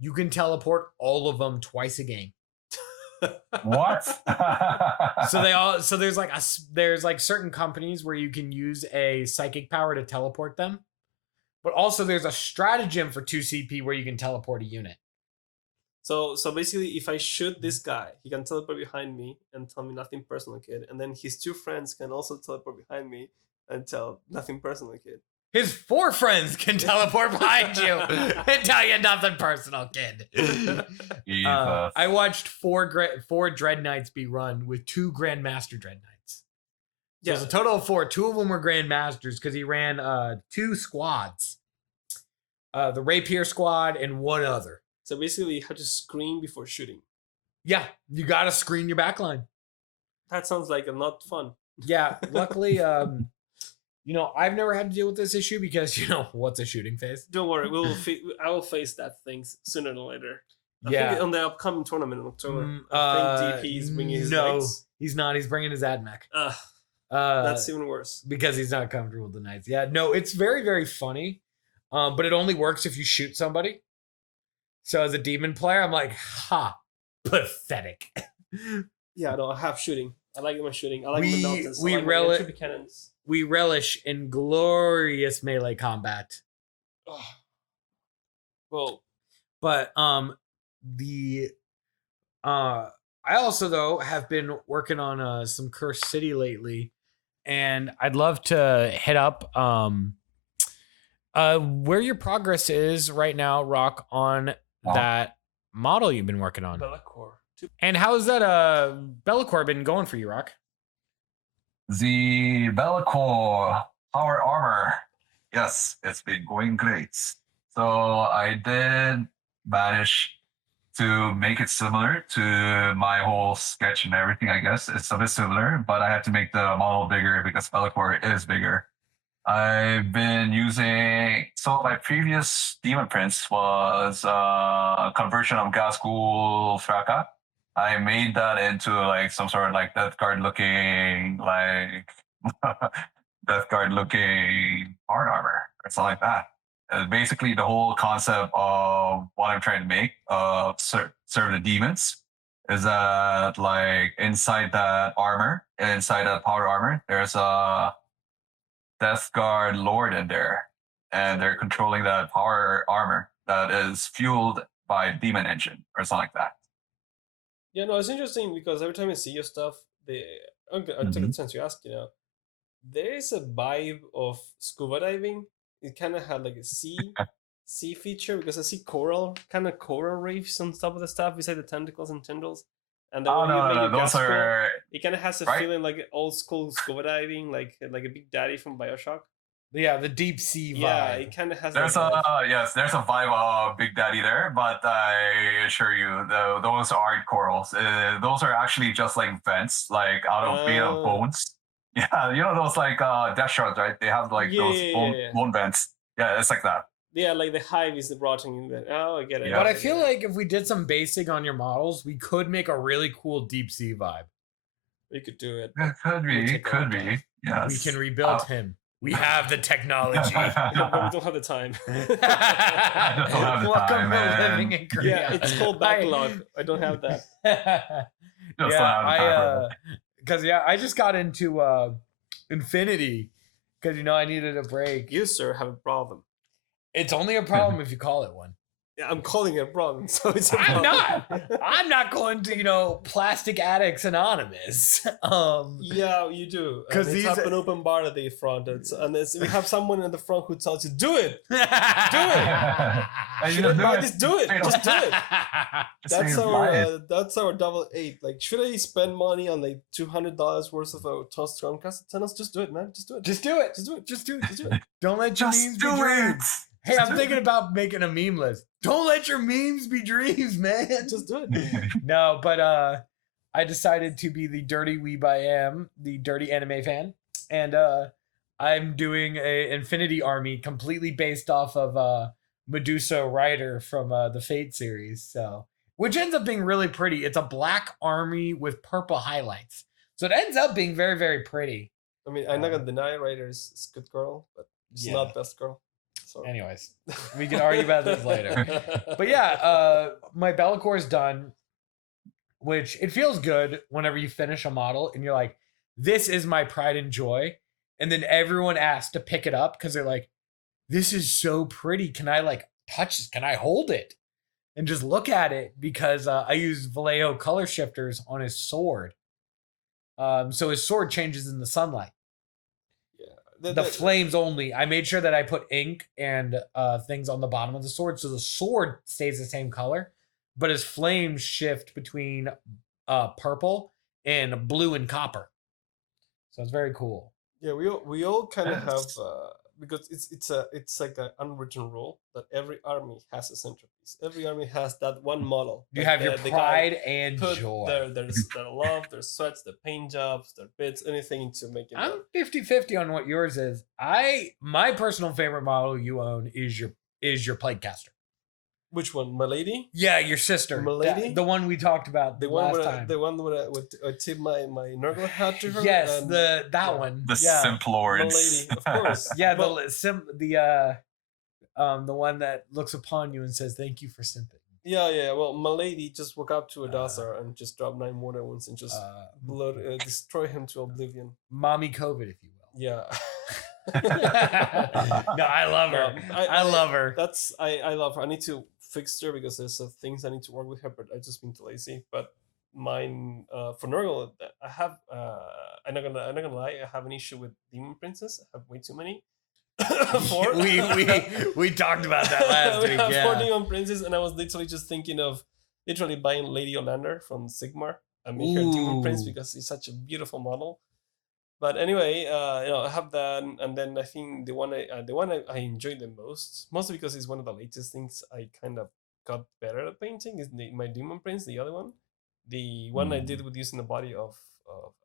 you can teleport all of them twice a game. What? So there's like certain companies where you can use a psychic power to teleport them, but also there's a stratagem for 2 CP where you can teleport a unit. So basically, if I shoot this guy, he can teleport behind me and tell me nothing personal, kid. And then his 2 friends can also teleport behind me and tell nothing personal, kid. His 4 friends can teleport behind you and tell you nothing personal, kid. I watched 4 Dread Knights be run with 2 Grandmaster Dread Knights. So it was a total of 4. 2 of them were Grandmasters because he ran 2 squads. The Rapier squad and 1 other. So basically, you have to screen before shooting. Yeah, you got to screen your backline. That sounds like not fun. Yeah, luckily, I've never had to deal with this issue because, what's a shooting phase? Don't worry, I will face that thing sooner than later. I think on the upcoming tournament in October. I think DP is bringing his knights. He's not. He's bringing his Admech. That's even worse. Because he's not comfortable with the knights. Yeah, no, it's very, very funny. But it only works if you shoot somebody. So as a demon player, I'm like, pathetic. Yeah, no, I have shooting. I like my shooting. I like my meltons. We relish in glorious melee combat. Well, but I also though have been working on some Cursed City lately, and I'd love to hit up where your progress is right now, Rock, on that model you've been working on. Bellicor. And how's that Bellicor been going for you, Rock? The Bellicor power armor. Yes, it's been going great. So I did manage to make it similar to my whole sketch and everything, I guess. It's a bit similar, but I had to make the model bigger because Bellicor is bigger. I've been using... So my previous Demon Prince was a conversion of Gasgul Fraka. I made that into like some sort of like Death Guard looking hard armor or something like that. Basically, the whole concept of what I'm trying to make serve the demons is that like inside that power armor, there's a Death Guard Lord in there, and they're controlling that power armor that is fueled by demon engine or something like that. Yeah, no, it's interesting because every time I see your stuff, I took a chance to ask, there is a vibe of scuba diving. It kind of had like a sea feature because I see coral reefs on top of the stuff beside the tentacles and tendrils. And those are... It kind of has a feeling like old school scuba diving, like a Big Daddy from BioShock. Yeah, the deep sea vibe. Yeah, it kind of has. There's a vibe of Big Daddy there, but I assure you, those aren't corals. Those are actually just like vents, like out of made of bones. Yeah, those like death shards, right? They have like bone vents. Yeah, it's like that. Yeah, like the hive is rotting in there. Oh, I get it. Yeah. But I feel like if we did some basing on your models, we could make a really cool deep sea vibe. We could do it. It could be. Yes. We can rebuild him. We have the technology. But we don't have the time. Welcome to living in Korea. Yeah, it's called backlog. I don't have that. I just got into Infinity because I needed a break. You, sir, have a problem. It's only a problem if you call it one. Yeah, I'm calling it a problem, so it's a problem. I'm not going to, Plastic Addicts Anonymous. Yeah, you do. Because it's up an open bar at the front. We have someone in the front who tells you, do it. Do it. Just do it. Just do it. That's our double 8. Like, should I spend money on like $200 worth of a toast Stormcast? Tell us, just do it, man. Just do it. Just do it. Just do it. Just do it. Just do it. Don't let your memes be dreams. Hey, I'm thinking about making a meme list. Don't let your memes be dreams, man. Just do it. No, but I decided to be the dirty weeb I am, the dirty anime fan. And I'm doing a Infinity Army completely based off of Medusa Rider from the Fate series. So, which ends up being really pretty. It's a black army with purple highlights. So it ends up being very, very pretty. I mean, I'm not going to deny Rider is good girl, but it's not best girl. So. Anyways, we can argue about this later. But yeah, my Bellicor is done, which it feels good whenever you finish a model and you're like, this is my pride and joy. And then everyone asks to pick it up because they're like, this is so pretty. Can I touch it? Can I hold it? And just look at it because I use Vallejo color shifters on his sword. So his sword changes in the sunlight. the flames only. I made sure that I put ink and things on the bottom of the sword, so the sword stays the same color, but his flames shift between purple and blue and copper. So it's very cool. Yeah, we all kind of have because it's like an unwritten rule that every army has a centerpiece. Every army has that one model. You have your pride and joy. Their love, their sweats, their paint jobs, their bits, anything to make it. I'm 50-50 on what yours is. My personal favorite model you own is your plague caster. Which one, Milady? Yeah, your sister, Milady, the one we talked about last time. The one where I tip my Nurgle hat to her. Yes, and that one. The Simp Lords. Milady, of course. Yeah, the one that looks upon you and says thank you for simping. Yeah. Well, Milady just woke up to Adazar and just dropped 9 mortar wounds and just destroy him to oblivion. Mommy COVID, if you will. Yeah. No, I love her. I love her. I love her. I need to fix her because there's some things I need to work with her, but I've just been too lazy. But mine for Nurgle, I have I'm not gonna lie, I have an issue with Demon Princess. I have way too many. 4. we talked about that last week. I have 4 Yeah. Demon Princes, and I was literally just thinking of buying Lady Olander from Sigmar and make her Demon Prince because it's such a beautiful model. But anyway, I have that, and then I think the one I enjoy the most, mostly because it's one of the latest things I kind of got better at painting, is my Demon Prince, the other one, the one I did with using the body of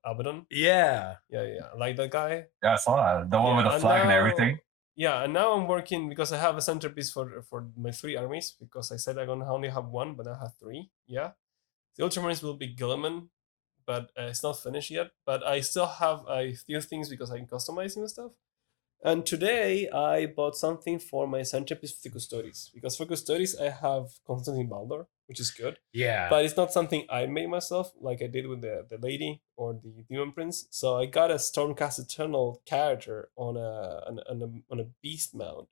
Abaddon. Yeah. Yeah, I like that guy. Yeah, I saw that. The one with the flag and everything. Yeah, and now I'm working because I have a centerpiece for my 3 armies, because I said I'm gonna only have 1, but I have 3. Yeah, the Ultramarines will be Gilliman, but it's not finished yet. But I still have a few things because I'm customizing and stuff. And today I bought something for my centerpiece for the Custodes, because for Custodes I have Constantine Baldur, which is good. Yeah. But it's not something I made myself, like I did with the lady or the Demon Prince. So I got a Stormcast Eternal character on a beast mount.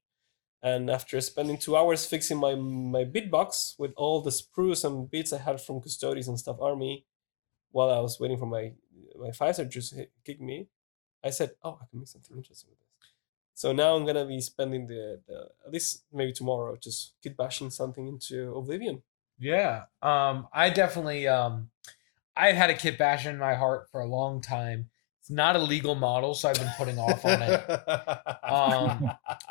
And after spending 2 hours fixing my bit box with all the sprues and bits I had from Custodes and Stuff Army, while I was waiting for my Pfizer juice to kick me, I said, "Oh, I can make something interesting with this." So now I'm gonna be spending the at least maybe tomorrow just kit bashing something into Oblivion. Yeah. I definitely I've had a kit bash in my heart for a long time. It's not a legal model, so I've been putting off on it.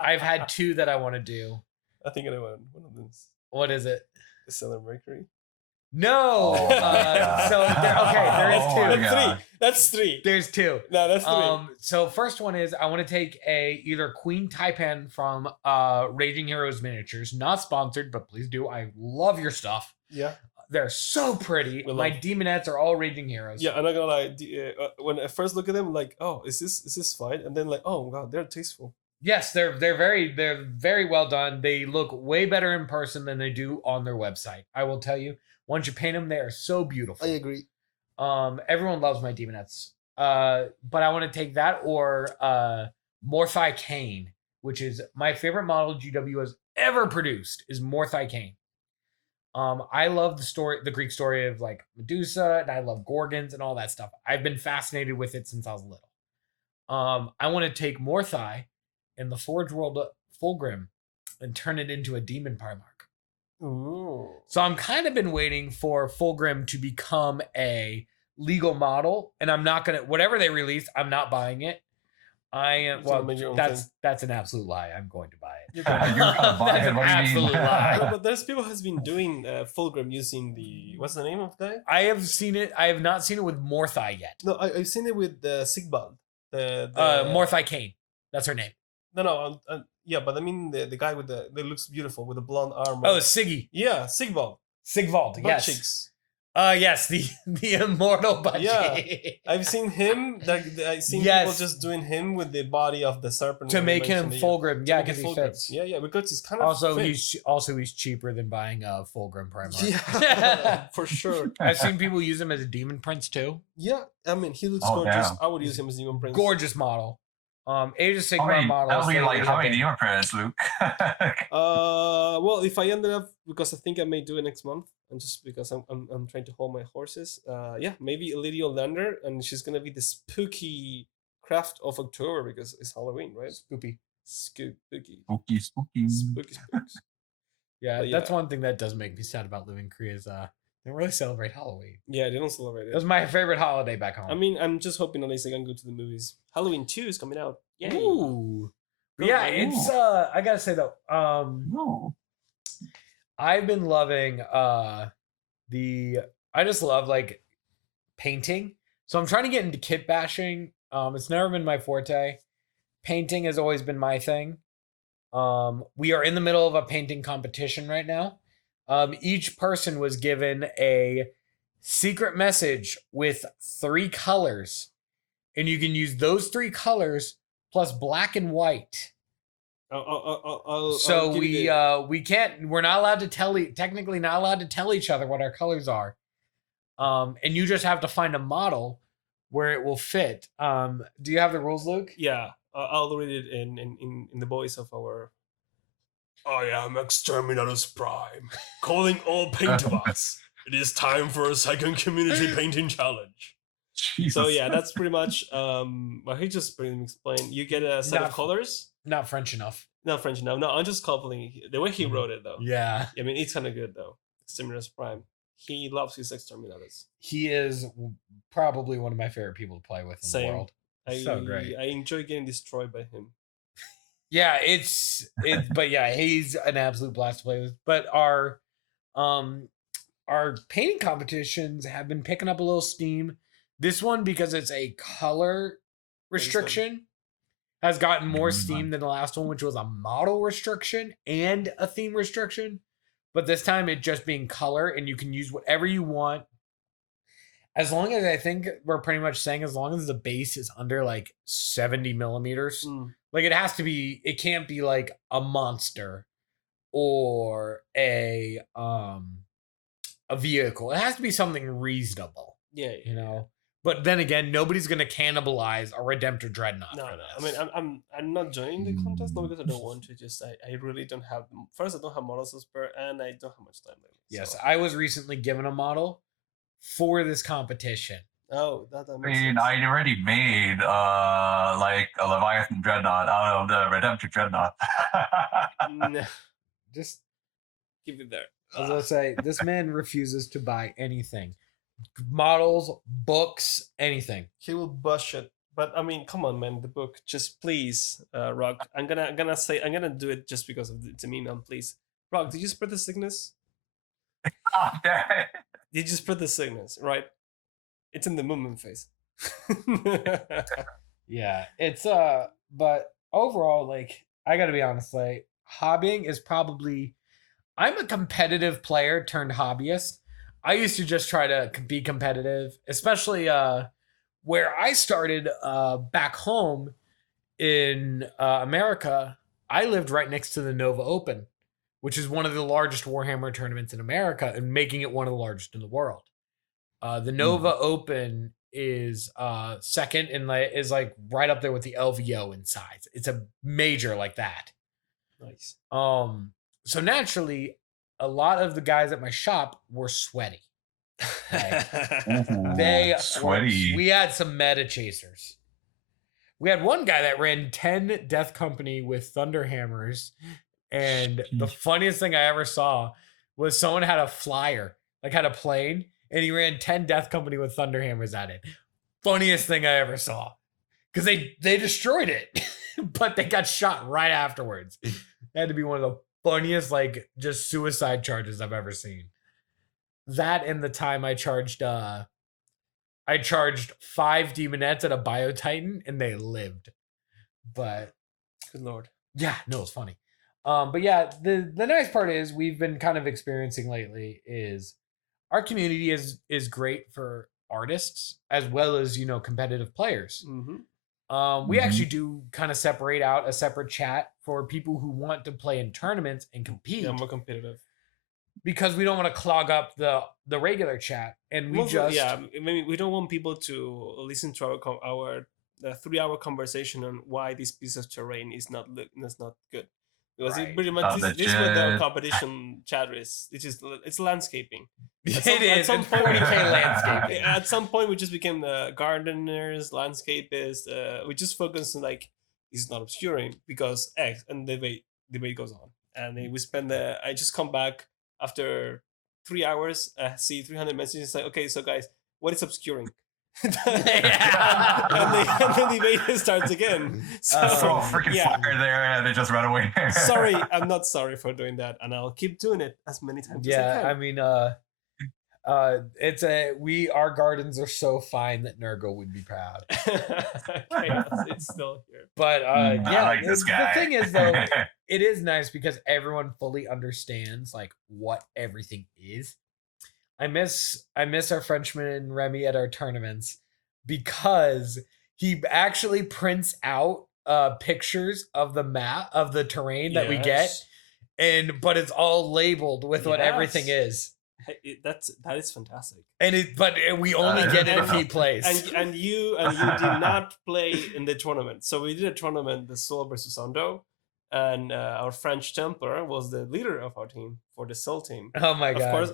I've had 2 that I want to do. I think I want one of these. What is it? The Stellar Mercury. No. Oh my God. So there is Oh my 2. God. That's 3. There's 2. No, that's 3. So first one is I want to take either Queen Taipan from Raging Heroes Miniatures, not sponsored, but please do. I love your stuff. Yeah. They're so pretty. My demonettes are all Raging Heroes. Yeah, I'm not gonna lie. When I first look at them, like, oh, is this fine? And then like, oh god, they're tasteful. Yes, they're very well done. They look way better in person than they do on their website. I will tell you. Once you paint them, they are so beautiful. I agree. Everyone loves my demonettes. But I want to take that or Morthai Kane, which is my favorite model GW has ever produced, is Morthai Kane. I love the Greek story of like Medusa, and I love Gorgons and all that stuff. I've been fascinated with it since I was little. I want to take Morthai in the Forge World Fulgrim and turn it into a demon Primarch. Ooh. So I'm kind of been waiting for Fulgrim to become a legal model, and I'm not gonna, whatever they release, I'm not buying it. I am. Well, that's an absolute lie. I'm going to buy it. You're gonna buy it. What do you mean? No, but there's people has been doing Fulgrim using what's the name of the guy? I have seen it. I have not seen it with Morthai yet. No, I've seen it with Sigbald. Morthai Kane. That's her name. No, yeah, but I mean the guy with that looks beautiful with the blonde armor. Oh, Siggy. Yeah, Sigvald. Sigvald. Yes. Cheeks. Yes, the immortal butt Yeah, cheek. I've seen him. I've seen people just doing him with the body of the serpent to make him Fulgrim. Yeah, because he fits. Yeah, because he's kind of he's cheaper than buying a Fulgrim Primarch. Yeah, for sure. I've seen people use him as a Demon Prince too. Yeah, I mean he looks gorgeous. Damn. I would use him as Demon Prince. Gorgeous model. Age of Sigmar model. That'll be like how many Demon Prince, Luke? Well, if I ended up, because I think I may do it next month, and just because I'm trying to hold my horses. Yeah, maybe Lady Olander, and she's gonna be the spooky craft of October because it's Halloween, right? Spoopy. Spooky. Spooky, spooky. Spooky spooks. Yeah, But that's yeah. one thing that does make me sad about living in Korea is they don't really celebrate Halloween. Yeah, they don't celebrate It it. was my favorite holiday back home. I mean, I'm just hoping at least I can go to the movies. Halloween 2 is coming out. Yay. Ooh. Go, Yeah, man. it's I gotta say though, No. I've been loving I just love like painting. So I'm trying to get into kit bashing. It's never been my forte. Painting has always been my thing. We are in the middle of a painting competition right now. Each person was given a secret message with 3 colors, and you can use those 3 colors plus black and white. So we're not allowed to technically not allowed to tell each other what our colors are. And you just have to find a model where it will fit. Do you have the rules, Luke? Yeah, I'll read it in the voice of our. I am Exterminatus Prime, calling all painters. It is time for a second community painting challenge. Jesus. So yeah, that's pretty much what he just pretty much explained. You get a set of colors. Not French enough. Not French enough. No, I'm just coupling the way he wrote it though. Yeah. I mean, it's kind of good though. Exterminatus Prime. He loves his Exterminatus. He is probably one of my favorite people to play with in the world. So great. I enjoy getting destroyed by him. Yeah, but yeah, he's an absolute blast to play with. But our painting competitions have been picking up a little steam. This one, because it's a color restriction, has gotten more steam than the last one, which was a model restriction and a theme restriction. But this time it just being color, and you can use whatever you want. As long as I think we're pretty much saying as long as the base is under like 70 millimeters. Like it can't be like a monster or a vehicle. It has to be something reasonable. Yeah. You know? But then again, nobody's gonna cannibalize a Redemptor Dreadnought. No. I mean, I'm not joining the contest not because I don't want to. Just I really don't have. First, I don't have models to spare, and I don't have much time lately. Yes, so. I was recently given a model for this competition. Oh, that I makes mean, sense. I already made like a Leviathan Dreadnought out of the Redemptor Dreadnought. Nah, Just keep it there. as I say, this man refuses to buy anything. Models, books, anything. He will bust it. But I mean, come on, man. The book, just please, Rock. I'm gonna do it just because of it's a meme, man. Please, Rock. Did you spread the sickness? Oh, damn. Did you spread the sickness? Right. It's in the movement phase. Yeah, it's but overall, like, I gotta be honest, like, hobbying is probably, I'm a competitive player turned hobbyist. I used to just try to be competitive, especially where I started back home in America. I lived right next to the Nova Open, which is one of the largest Warhammer tournaments in America and making it one of the largest in the world. The Nova Open is second and is like right up there with the LVO in size. It's a major like that. Nice. So naturally, a lot of the guys at my shop were sweaty. Sweaty. We had some meta chasers. We had one guy that ran 10 Death Company with Thunderhammers, and the funniest thing I ever saw was someone had a flyer, like had a plane, and he ran 10 Death Company with Thunderhammers at it. Funniest thing I ever saw. Because they destroyed it, but they got shot right afterwards. It had to be one of the funniest, like, just suicide charges I've ever seen. That and the time I charged 5 Demonettes at a Biotitan and they lived. But good lord. Yeah, no, it's funny. But yeah, the nice part is we've been kind of experiencing lately is our community is great for artists as well as, you know, competitive players. We actually do kind of separate out a separate chat for people who want to play in tournaments and compete. Yeah, more competitive. Because we don't want to clog up the regular chat, and we maybe we don't want people to listen to our 3-hour conversation on why this piece of terrain is not good. Because Right. it pretty much Oh, this is what their legit. competition chatter is. It's landscaping. It At some is. It's point- 40K landscaping. At some point, we just became the gardeners, landscapists. We just focus on like it's not obscuring because X, and the debate goes on, and then we spend the. I just come back after 3 hours, see 300 messages, like, okay, so guys, what is obscuring? and the debate starts again. So, Throw a freaking yeah. fire there and they just run away. Sorry, I'm not sorry for doing that, and I'll keep doing it as many times as I Yeah, can. I mean, our gardens are so fine that Nurgle would be proud. Chaos, it's still here. But I yeah, like this the guy. thing is though, it is nice because everyone fully understands like what everything is. I miss our Frenchman Remy at our tournaments because he actually prints out pictures of the map of the terrain that we get, but it's all labeled with what everything Yes. is. Hey, that is fantastic. But we only get it if he plays. And you did not play in the tournament. So we did a tournament, the Soul versus Ondo, and our French Templar was the leader of our team for the Soul team. Oh my god! Of course,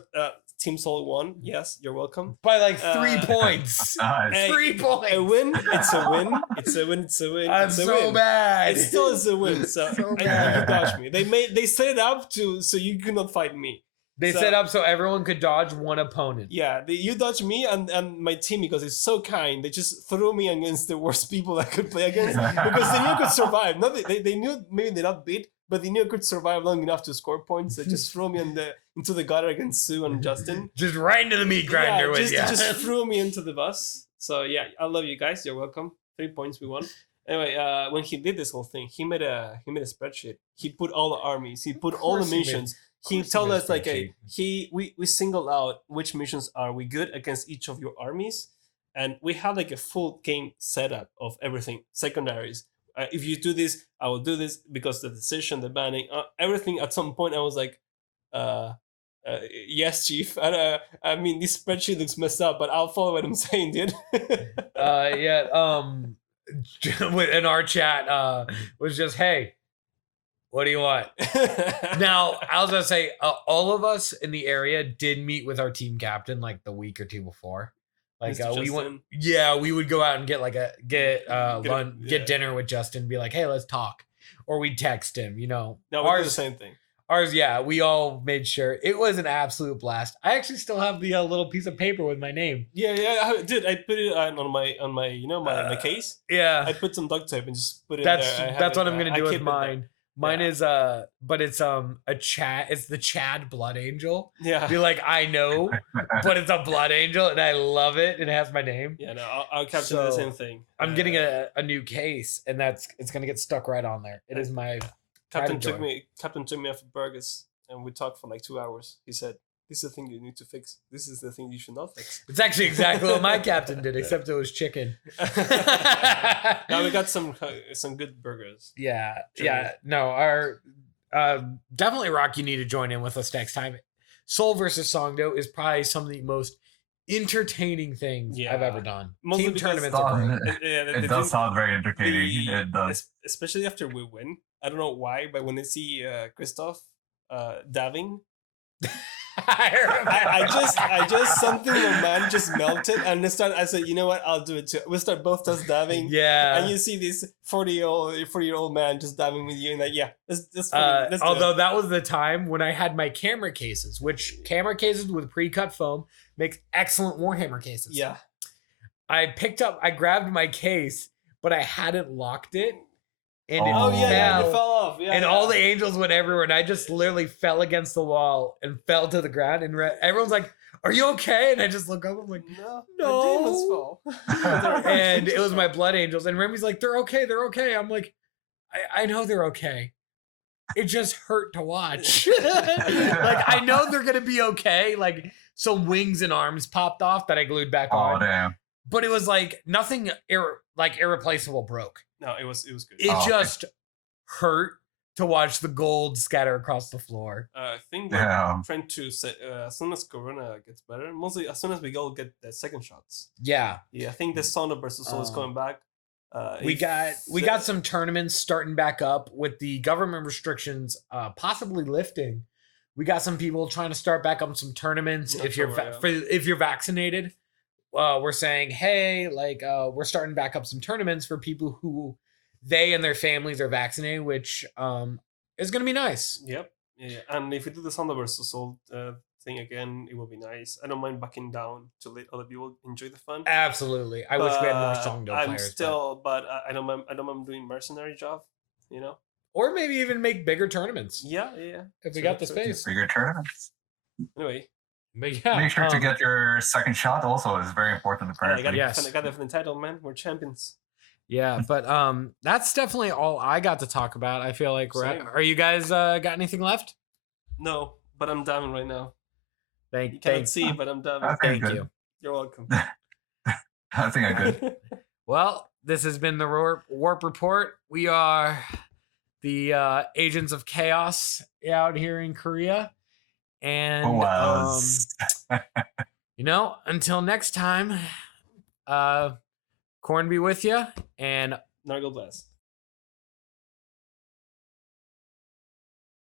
Team Soul won. Yes, you're welcome. By like 3 points. Nice. 3 points. A win, it's a win. It's a win. It's a win. I'm it's a so win. mad. It still is a win. So, So and bad. you dodged me. They set it up so you could not fight me. They So- set up so everyone could dodge one opponent. Yeah, you dodged me and my team because it's so kind. They just threw me against the worst people I could play against because they knew I could survive. Not they knew maybe they not beat, but they knew I could survive long enough to score points. They just threw me into the gutter against Sue and Justin. Just right into the meat grinder with you. just threw me into the bus. So yeah, I love you guys. You're welcome. 3 points, we won. Anyway, when he did this whole thing, he made a spreadsheet. He put all the armies. He put all the course he made- missions. He course he told made a us like spreadsheet. we singled out which missions are we good against each of your armies, and we had like a full game setup of everything. Secondaries. If you do this, I will do this because the decision, the banning, everything. At some point, I was like, yes, chief. And, I mean, this spreadsheet looks messed up, but I'll follow what I'm saying, dude. In our chat was just, hey, what do you want? Now, I was gonna say, all of us in the area did meet with our team captain like the week or two before. Like Mr. we went, Justin? yeah, we would go out and get yeah. get dinner with Justin, be like, hey, let's talk, or we'd text him. You know, No, we did the same thing. ours, yeah, we all made sure it was an absolute blast. I actually still have the little piece of paper with my name. Yeah, dude. I put it on my my case. Yeah, I put some duct tape and just put it that's there. I have that's it, what I'm gonna I do keep with it there. mine. Mine Yeah. is but it's a Chad. It's the Chad Blood Angel. Yeah. Be like, I know, but it's a Blood Angel, and I love it. And it has my name. Yeah, no, I'll capture the So, same thing. I'm getting a new case, and it's gonna get stuck right on there. It is my Captain pride and took me off at Burgers, and we talked for like 2 hours. He said, "This is the thing you need to fix. This is the thing you should not fix." It's actually exactly what my captain did, except it was chicken. Now we got some good burgers. Yeah, True. yeah. No, our definitely Rock. You need to join in with us next time. Soul versus Songdo is probably some of the most entertaining things I've Yeah. ever done. Mostly Team because- tournaments are great. It does sound very entertaining. It does. Especially after we win. I don't know why, but when I see Christoph dabbing, I just something in my mind just melted, and I said, you know what, I'll do it too. We start both us dabbing. Yeah. And you see this 40-year-old man just dabbing with you, and like, yeah, let's do it. Although that was the time when I had my camera cases, which camera cases with pre-cut foam makes excellent Warhammer cases. Yeah. I grabbed my case, but I hadn't locked it. And Oh, it yeah, fell, it fell off. Yeah, and yeah. all the angels went everywhere, and I just literally fell against the wall and fell to the ground. And everyone's like, "Are you okay?" And I just look up. I'm like, No, No. the demons fall. and it was my blood angels. And Remy's like, "They're okay. They're okay." I'm like, I know they're okay. It just hurt to watch. Like, I know they're gonna be okay. Like, some wings and arms popped off that I glued back Oh on. damn! But it was like nothing irreplaceable broke. No, it was good. It Oh, okay. just hurt to watch the gold scatter across the floor. I think we're Damn. trying to say as soon as Corona gets better, mostly as soon as we all get the second shots. Yeah. Yeah, I think the Sono versus Soul is Um, coming back. We got some tournaments starting back up with the government restrictions possibly lifting. We got some people trying to start back up some tournaments. If you're vaccinated, we're saying, hey, like we're starting back up some tournaments for people who they and their families are vaccinated, which is going to be nice. Yep. Yeah. And if we do the Thunderverse Assault thing again, it will be nice. I don't mind backing down to let other people enjoy the fun. Absolutely. I wish we had more Songdo players. But I don't mind doing mercenary job, you know? Or maybe even make bigger tournaments. Yeah. If we got the space. Bigger tournaments. Anyway. But yeah, make sure to get your second shot also is very important apparently. I got the title, man. We're champions. Yeah, but that's definitely all I got to talk about. I feel like are you guys got anything left? No, but I'm diving right now. You can't see, but I'm diving. Thank you. You're welcome. I think I could. Well, this has been the Warp Report. We are the agents of chaos out here in Korea. And until next time, Corn be with you, and Nargle bless.